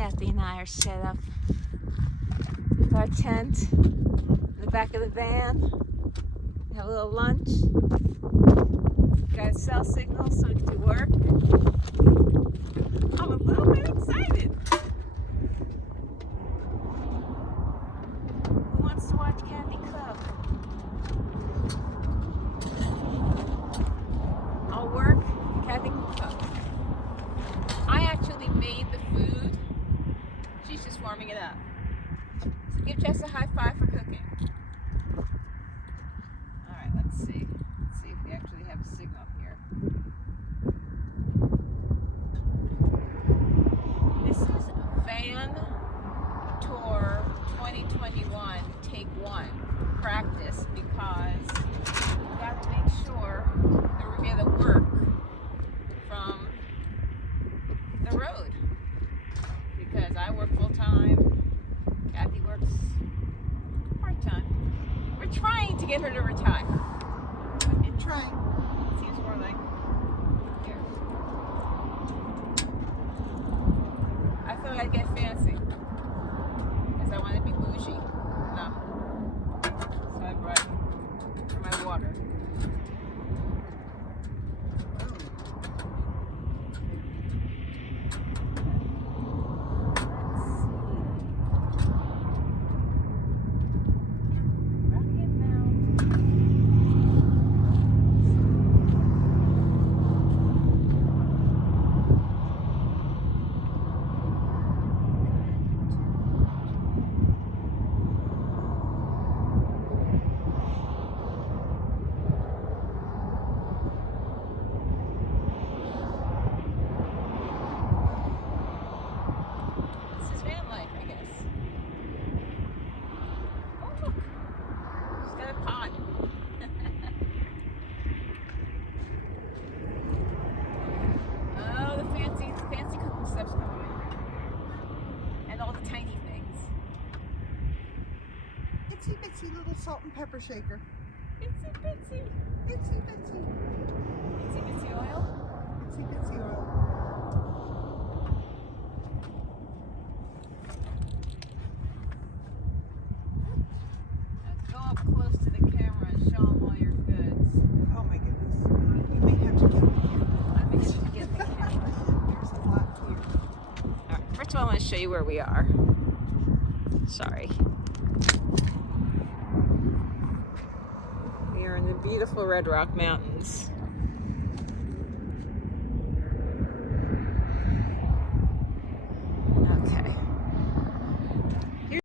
Kathy and I are set up with our tent in the back of the van. We have a little lunch. Got a cell signal so we can do work. I'm a little bit excited. Who wants to watch Kathy cook? I'll work, Kathy can cook. I actually made the food. She's just warming it up. So give Jess a high five for cooking. Alright, let's see. Let's see if we actually have a signal here. This is Van Tour 2021, take 1, practice, because we got to make sure that we're going to work from the road, because I work full-time, Kathy works part-time. We're trying to get her to retire. And trying. Seems more like here. I thought I'd get fancy because I want to be bougie. No. So I brought for my water. Itsy bitsy little salt and pepper shaker. Itsy bitsy. Itsy bitsy. Itsy bitsy oil? Itsy bitsy oil. Now go up close to the camera and show them all your goods. Oh my goodness. You may have to get the camera. I may have to get the camera. There's a lot here. Alright, first of all I want to show you where we are. Sorry. We are in the beautiful Red Rock Mountains.